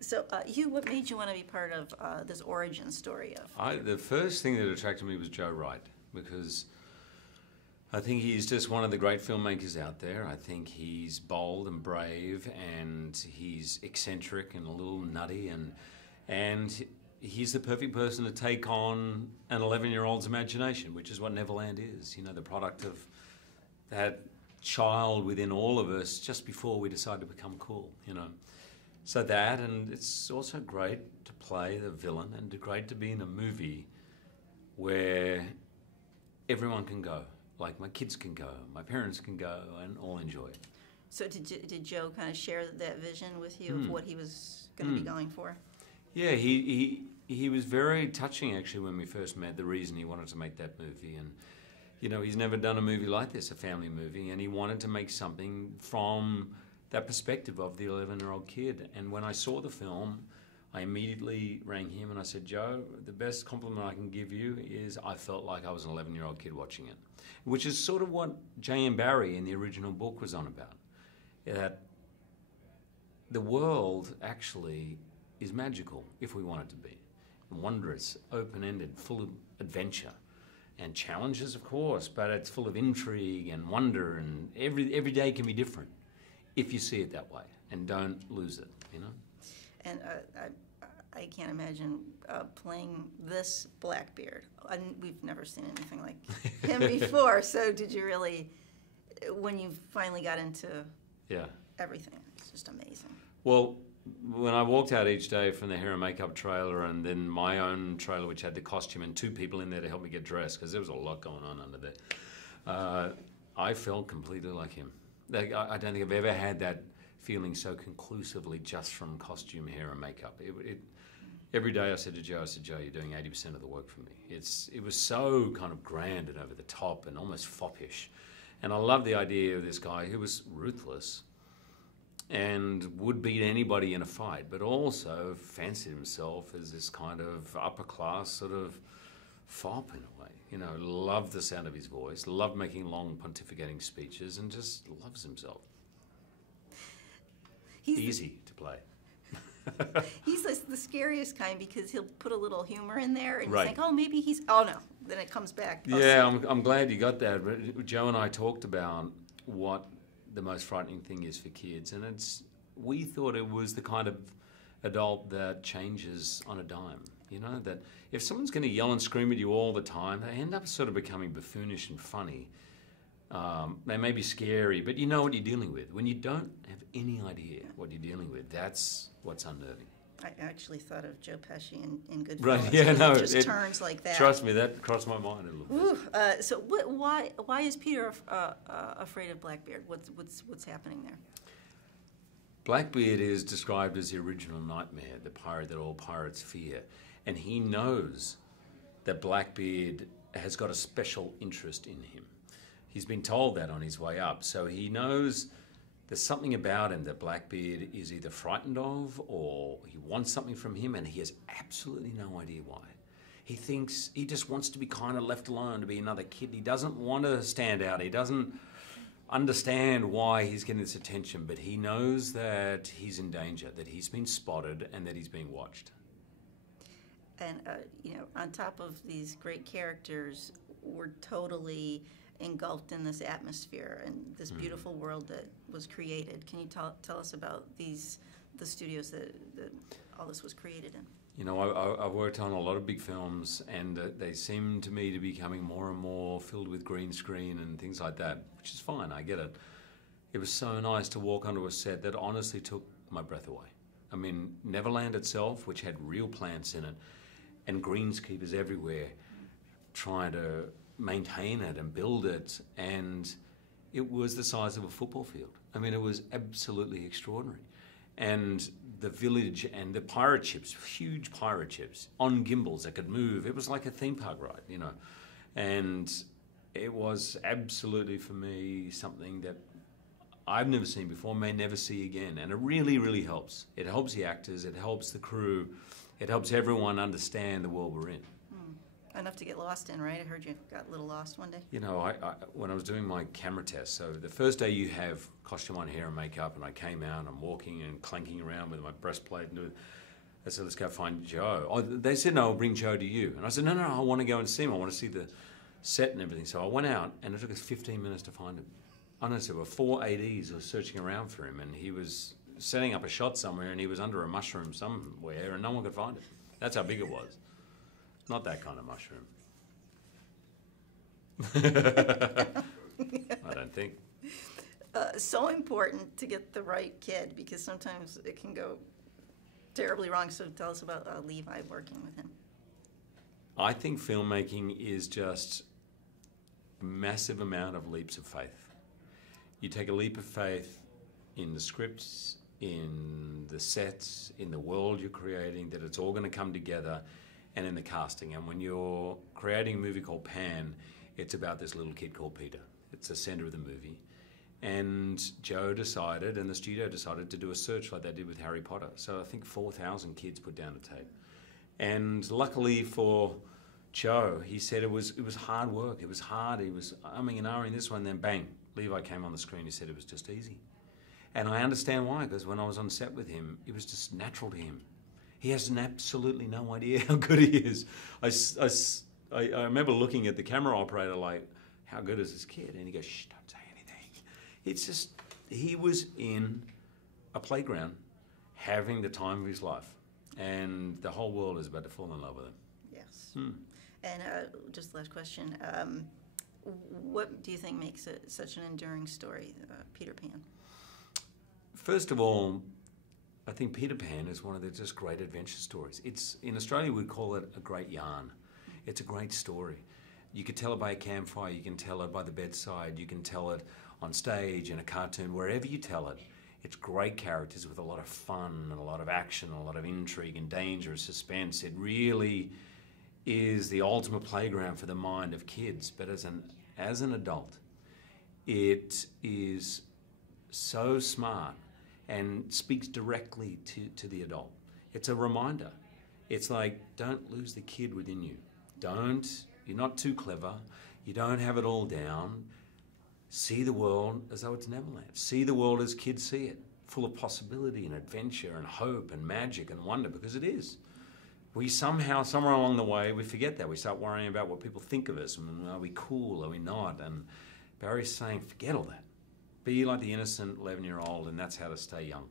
So, Hugh, what made you want to be part of this origin story of? The first thing that attracted me was Joe Wright, because I think he's just one of the great filmmakers out there. I think he's bold and brave, and he's eccentric and a little nutty, and he's the perfect person to take on an 11-year-old's imagination, which is what Neverland is. You know, the product of that child within all of us just before we decide to become cool, you know. So that, and it's also great to play the villain, and great to be in a movie where everyone can go. Like, my kids can go, my parents can go, and all enjoy it. So did Joe kind of share that vision with you of what he was going to be going for? Yeah, he was very touching, actually, when we first met, the reason he wanted to make that movie. And, you know, he's never done a movie like this, a family movie, and he wanted to make something from that perspective of the 11-year-old kid. And when I saw the film, I immediately rang him and I said, Joe, the best compliment I can give you is I felt like I was an 11-year-old kid watching it, which is sort of what J.M. Barrie in the original book was on about. That the world actually is magical, if we want it to be. Wondrous, open-ended, full of adventure and challenges, of course, but it's full of intrigue and wonder, and every day can be different if you see it that way and don't lose it, you know? And I can't imagine playing this Blackbeard. We've never seen anything like him before, so did you really, when you finally got into everything, it's just amazing. Well, when I walked out each day from the hair and makeup trailer, and then my own trailer, which had the costume and 2 people in there to help me get dressed, because there was a lot going on under there, I felt completely like him. Like, I don't think I've ever had that feeling so conclusively just from costume, hair, and makeup. Every day I said to Joe, you're doing 80% of the work for me. It was so kind of grand and over the top and almost foppish. And I love the idea of this guy who was ruthless and would beat anybody in a fight, but also fancied himself as this kind of upper class sort of fop in a way. You know, loved the sound of his voice, loved making long pontificating speeches, and just loves himself. Easy to play. He's the scariest kind, because he'll put a little humor in there and you think, oh, maybe he's, oh no, then it comes back. Yeah, I'm glad you got that. Joe and I talked about what the most frightening thing is for kids, and we thought it was the kind of adult that changes on a dime. You know, that if someone's going to yell and scream at you all the time, they end up sort of becoming buffoonish and funny. They may be scary, but you know what you're dealing with. When you don't have any idea what you're dealing with, that's what's unnerving. I actually thought of Joe Pesci in Goodfellas. Right, yeah, no. It just turns like that. Trust me, that crossed my mind a little bit. So why is Peter afraid of Blackbeard? What's happening there? Blackbeard is described as the original nightmare, the pirate that all pirates fear. And he knows that Blackbeard has got a special interest in him. He's been told that on his way up. So he knows there's something about him that Blackbeard is either frightened of, or he wants something from him, and he has absolutely no idea why. He thinks he just wants to be kind of left alone, to be another kid. He doesn't want to stand out. He doesn't understand why he's getting this attention, but he knows that he's in danger, that he's been spotted, and that he's being watched. And, you know, on top of these great characters, we're totally engulfed in this atmosphere and this beautiful world that was created. Can you tell us about the studios that all this was created in? You know, I've worked on a lot of big films, and they seem to me to be becoming more and more filled with green screen and things like that, which is fine, I get it. It was so nice to walk onto a set that honestly took my breath away. I mean, Neverland itself, which had real plants in it, and greenskeepers everywhere trying to maintain it and build it, and it was the size of a football field. I mean, it was absolutely extraordinary. And the village and the pirate ships, huge pirate ships on gimbals that could move. It was like a theme park ride, you know. And it was absolutely, for me, something that I've never seen before, may never see again. And it really, really helps. It helps the actors, it helps the crew, it helps everyone understand the world we're in. Enough to get lost in, right? I heard you got a little lost one day. You know, I when I was doing my camera test, so the first day you have costume on, hair and makeup, and I came out and I'm walking and clanking around with my breastplate and I said, let's go find Joe. Oh, they said, no, I'll bring Joe to you. And I said, no, I want to go and see him. I want to see the set and everything. So I went out and it took us 15 minutes to find him. Honestly, there were 4 ADs who were searching around for him, and he was setting up a shot somewhere and he was under a mushroom somewhere and no one could find him. That's how big it was. Not that kind of mushroom. I don't think. So important to get the right kid, because sometimes it can go terribly wrong. So tell us about Levi working with him. I think filmmaking is just a massive amount of leaps of faith. You take a leap of faith in the scripts, in the sets, in the world you're creating, that it's all going to come together, and in the casting. And when you're creating a movie called Pan, it's about this little kid called Peter. It's the center of the movie. And Joe decided, and the studio decided, to do a search like they did with Harry Potter. So I think 4,000 kids put down a tape. And luckily for Joe, he said it was hard work. It was hard. He was umming and ahhing this one, then bang, Levi came on the screen. He said it was just easy. And I understand why, because when I was on set with him, it was just natural to him. He has absolutely no idea how good he is. I remember looking at the camera operator like, how good is this kid? And he goes, shh, don't say anything. It's just, he was in a playground having the time of his life. And the whole world is about to fall in love with him. Yes. And just last question. What do you think makes it such an enduring story, Peter Pan? First of all, I think Peter Pan is one of the just great adventure stories. It's, in Australia, we'd call it a great yarn. It's a great story. You could tell it by a campfire, you can tell it by the bedside, you can tell it on stage, in a cartoon, wherever you tell it. It's great characters with a lot of fun and a lot of action, a lot of intrigue and danger and suspense. It really is the ultimate playground for the mind of kids. But as an adult, it is so smart and speaks directly to the adult. It's a reminder. It's like, don't lose the kid within you. You're not too clever. You don't have it all down. See the world as though it's Neverland. See the world as kids see it, full of possibility and adventure and hope and magic and wonder, because it is. We somehow, somewhere along the way, we forget that. We start worrying about what people think of us. And are we cool? Are we not? And Barry's saying, forget all that. Be like the innocent 11-year-old, and that's how to stay young.